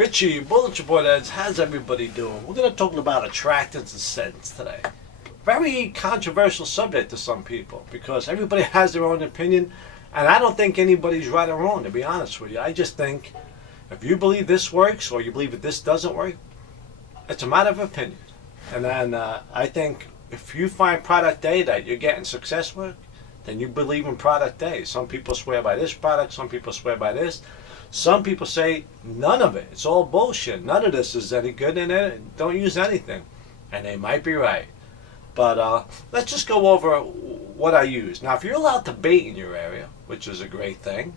Richie, Bulletin Board Heads, how's everybody doing? We're going to talk about attractants and scents today. Very controversial subject to some people because everybody has their own opinion, and I don't think anybody's right or wrong, to be honest with you. I just think if you believe this works or you believe that this doesn't work, it's a matter of opinion. And then I think if you find product A that you're getting success with, then you believe in product A. Some people swear by this product, some people swear by this. Some people say none of it. It's all bullshit. None of this is any good in it. Don't use anything. And they might be right. But let's just go over what I use. Now, if you're allowed to bait in your area, which is a great thing,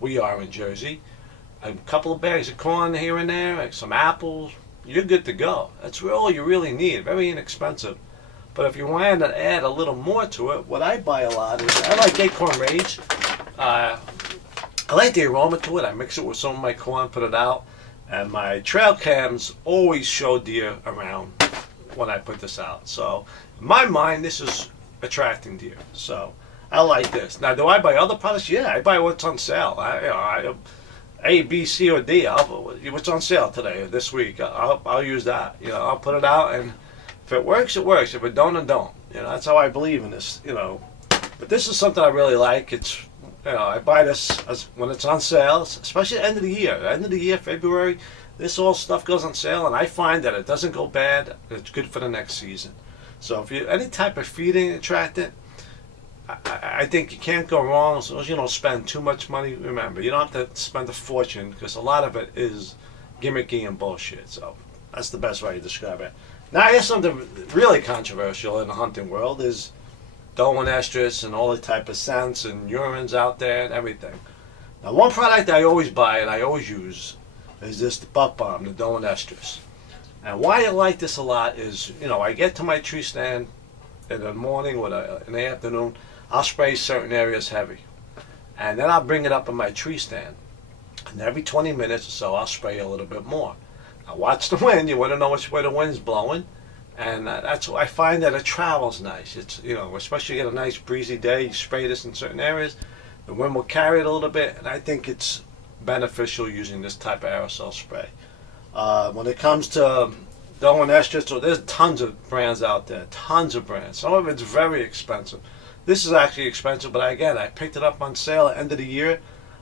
we are in Jersey, a couple of bags of corn here and there, like some apples, you're good to go. That's all you really need. Very inexpensive. But if you want to add a little more to it, what I buy a lot is, I like acorn rage. I like the aroma to it. I mix it with some of my corn, put it out, and my trail cams always show deer around when I put this out. So in my mind, this is attracting deer. So I like this. Now, do I buy other products? Yeah, I buy what's on sale. A, B, C, or D. What's on sale today or this week? I'll use that. I'll put it out, and if it works, it works. If it don't, it don't. That's how I believe in this. But this is something I really like. It's I buy this when it's on sale, especially at the end of the year. At the end of the year, February, this all stuff goes on sale, and I find that it doesn't go bad. It's good for the next season. So if you any type of feeding attractant, I think you can't go wrong as long as you don't spend too much money. Remember, you don't have to spend a fortune because a lot of it is gimmicky and bullshit. So that's the best way to describe it. Now, here's something really controversial in the hunting world is Bowhunting ESTRUS and all the type of scents and urines out there and everything. Now, one product I always buy and I always use is this buck bomb, the Bowhunting ESTRUS. And why I like this a lot is, I get to my tree stand in the morning or in the afternoon, I'll spray certain areas heavy. And then I'll bring it up in my tree stand. And every 20 minutes or so, I'll spray a little bit more. Now, watch the wind. You want to know which way the wind's blowing. And that's why I find that it travels nice. It's, especially you get a nice breezy day, you spray this in certain areas, the wind will carry it a little bit, and I think it's beneficial using this type of aerosol spray. When it comes to Bowhunting ESTRUS, so there's tons of brands out there, tons of brands. Some of it's very expensive. This is actually expensive, but again, I picked it up on sale at the end of the year.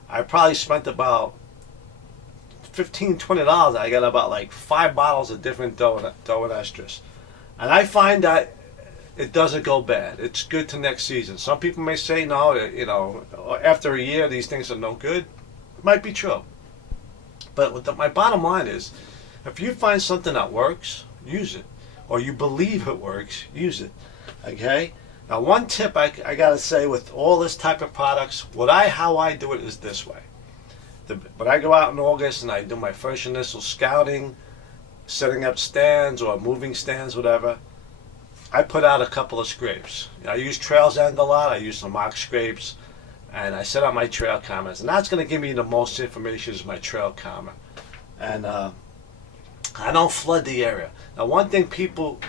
I probably spent about $15, $20. I got about like 5 bottles of different Bowhunting ESTRUS. And I find that it doesn't go bad. It's good to next season. Some people may say, no, after a year, these things are no good. It might be true. But my bottom line is, if you find something that works, use it. Or you believe it works, use it. Okay? Now, one tip I got to say with all this type of products, how I do it is this way. When I go out in August and I do my first initial scouting, setting up stands or moving stands, whatever, I put out a couple of scrapes. I use Trails End a lot. I use some mock scrapes, and I set up my trail cameras. And that's going to give me the most information is my trail camera. And I don't flood the area. Now, one thing people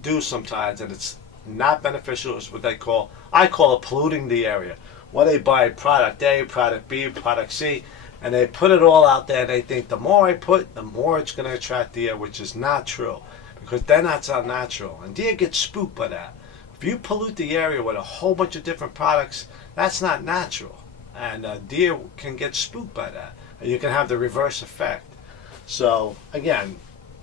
do sometimes, and it's not beneficial, is what I call it polluting the area. What they buy, product A, product B, product C, and they put it all out there, and they think the more I put, the more it's going to attract deer, which is not true, because then that's unnatural, and deer get spooked by that. If you pollute the area with a whole bunch of different products, that's not natural, and deer can get spooked by that, and you can have the reverse effect. So, again,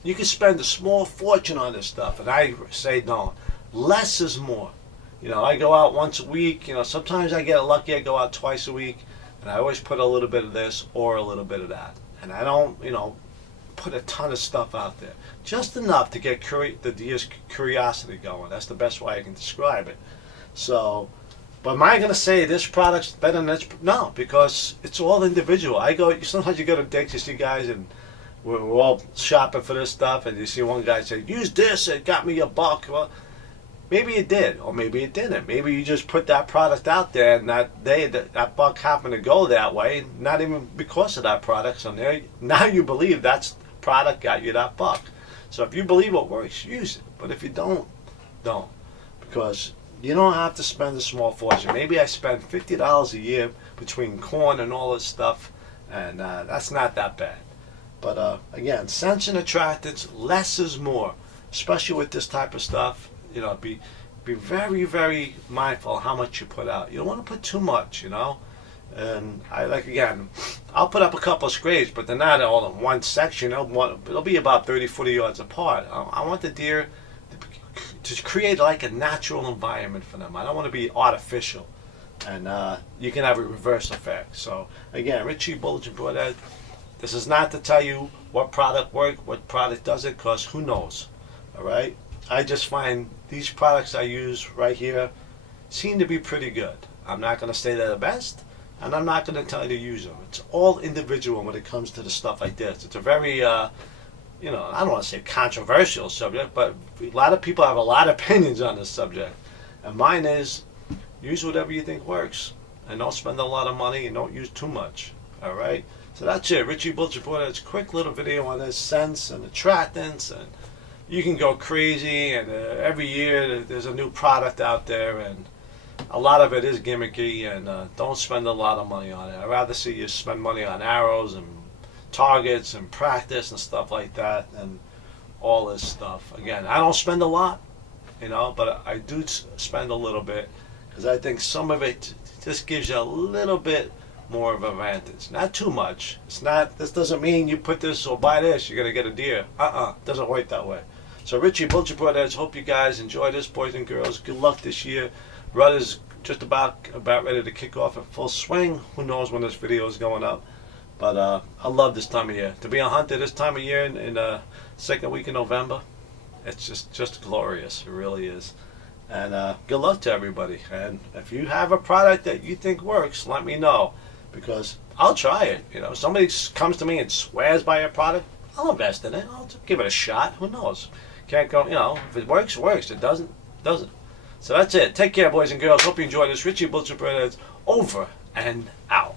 you can spend a small fortune on this stuff, and I say don't. Less is more. I go out once a week. Sometimes I get lucky. I go out twice a week, and I always put a little bit of this or a little bit of that. And I don't, put a ton of stuff out there. Just enough to get the deer's curiosity going. That's the best way I can describe it. So, but am I going to say this product's better than this? No, because it's all individual. Sometimes you go to Dick's, you see guys, and we're all shopping for this stuff, and you see one guy say, use this, it got me $1. Well, maybe it did, or maybe it didn't. Maybe you just put that product out there, and that buck happened to go that way, not even because of that product. So now you believe that's product got you that buck. So if you believe it works, use it. But if you don't, don't. Because you don't have to spend a small fortune. Maybe I spend $50 a year between corn and all this stuff, and that's not that bad. But again, scents and attractants, less is more, especially with this type of stuff. You know, be very, very mindful how much you put out. You don't want to put too much, you know. And I like, again, I'll put up a couple of scrapes, but they're not all in one section. It'll be about 30, 40 yards apart. I want the deer to create like a natural environment for them. I don't want to be artificial. And you can have a reverse effect. So again, Richie Bulge and Broadhead, this is not to tell you what product works, what product doesn't, because who knows, all right? I just find these products I use right here seem to be pretty good. I'm not going to say they're the best, and I'm not going to tell you to use them. It's all individual when it comes to the stuff like this. It's a very, you know, I don't want to say controversial subject, but a lot of people have a lot of opinions on this subject. And mine is, use whatever you think works, and don't spend a lot of money, and don't use too much, all right? So that's it. Richie Bulge reported a quick little video on this scents and attractants, and you can go crazy, and every year there's a new product out there, and a lot of it is gimmicky, and don't spend a lot of money on it. I'd rather see you spend money on arrows and targets and practice and stuff like that, and all this stuff. Again, I don't spend a lot, you know, but I do spend a little bit, because I think some of it just gives you a little bit more of an advantage. Not too much. It's not. This doesn't mean you put this or buy this, you're gonna get a deer. Doesn't work that way. So Richie Bulge Brothers, hope you guys enjoy this, boys and girls. Good luck this year. Rut is just about ready to kick off in full swing. Who knows when this video is going up? But I love this time of year. To be a hunter this time of year in the second week of November, it's just glorious. It really is. And good luck to everybody. And if you have a product that you think works, let me know, because I'll try it. You know, if somebody comes to me and swears by a product, I'll invest in it. I'll give it a shot. Who knows? Can't go, you know, if it works, it works. It doesn't, doesn't. So that's it. Take care, boys and girls. Hope you enjoyed this. Richie Bulge Brothers over and out.